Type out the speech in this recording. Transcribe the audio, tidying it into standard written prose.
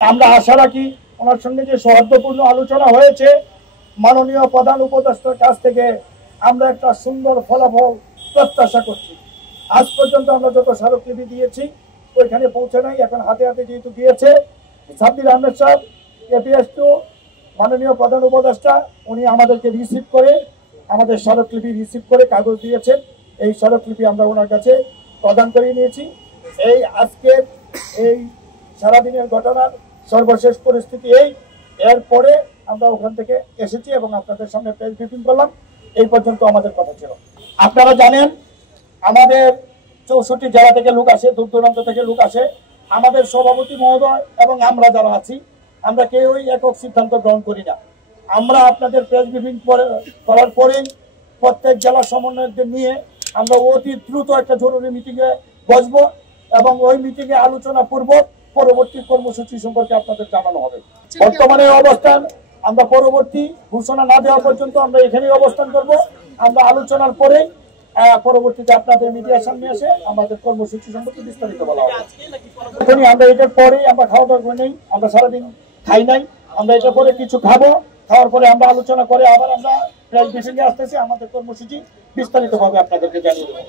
আমরা আশা রাখি ওনার সঙ্গে যে সৌহার্দ্যপূর্ণ আলোচনা হয়েছে মাননীয় প্রধান উপদেষ্টার কাছ থেকে আমরা একটা সুন্দর ফলাফল প্রত্যাশা করছি। আজ পর্যন্ত আমরা যত স্মারকলিপি দিয়েছি ওইখানে পৌঁছে নাই, এখন হাতে হাতে যেহেতু দিয়েছে সাব্বির আহমেদ সাহেব APS2 মাননীয় প্রধান উপদেষ্টা উনি আমাদেরকে রিসিভ করে আমাদের স্মারকলিপি রিসিভ করে কাগজ দিয়েছেন। এই স্মারকলিপি আমরা ওনার কাছে প্রদান করে নিয়েছি। এই আজকের এই সারাদিনের ঘটনার সর্বশেষ পরিস্থিতি এরপরে আমরা ওখান থেকে এসেছি এবং আপনাদের সামনে প্রেস ব্রিফিং করলাম। এই পর্যন্ত আমাদের কথা ছিল। আপনারা জানেন আমাদের 64 জেলা থেকে লোক আসে, দূর দূরান্ত থেকে লোক আসে। আমাদের সভাপতি মহোদয় এবং আমরা যারা আছি আমরা কেউই একক সিদ্ধান্ত গ্রহণ করি না। আমরা আপনাদের প্রেস ব্রিফিং করার পরেই প্রত্যেক জেলা সমন্বয়কদের নিয়ে আমরা অতি দ্রুত একটা জরুরি মিটিংয়ে বসবো এবং ওই মিটিংয়ে আলোচনা পূর্বক পরবর্তী কর্মসূচি সম্পর্কে আপনাদের জানানো হবে। বর্তমানে অবস্থান আমরা পরবর্তী ঘোষণা না দেওয়া পর্যন্ত আমরা এখানেই অবস্থান করব। আমরা আলোচনার পরে পরবর্তীতে আপনাদের মিডিয়ার সামনে এসে আমাদের কর্মসূচি সম্পর্কে বিস্তারিত বলা হবে। আমরা এটার পরেই আমরা খাওয়া দাওয়া করে নেই, আমরা সারাদিন খাই নাই, আমরা এটার পরে কিছু খাবো, খাওয়ার পরে আমরা আলোচনা করে আবার আমরা প্রেস ব্রিফিংয়ে আসতেছি, আমাদের কর্মসূচি বিস্তারিতভাবে আপনাদেরকে জানিয়ে দেবো।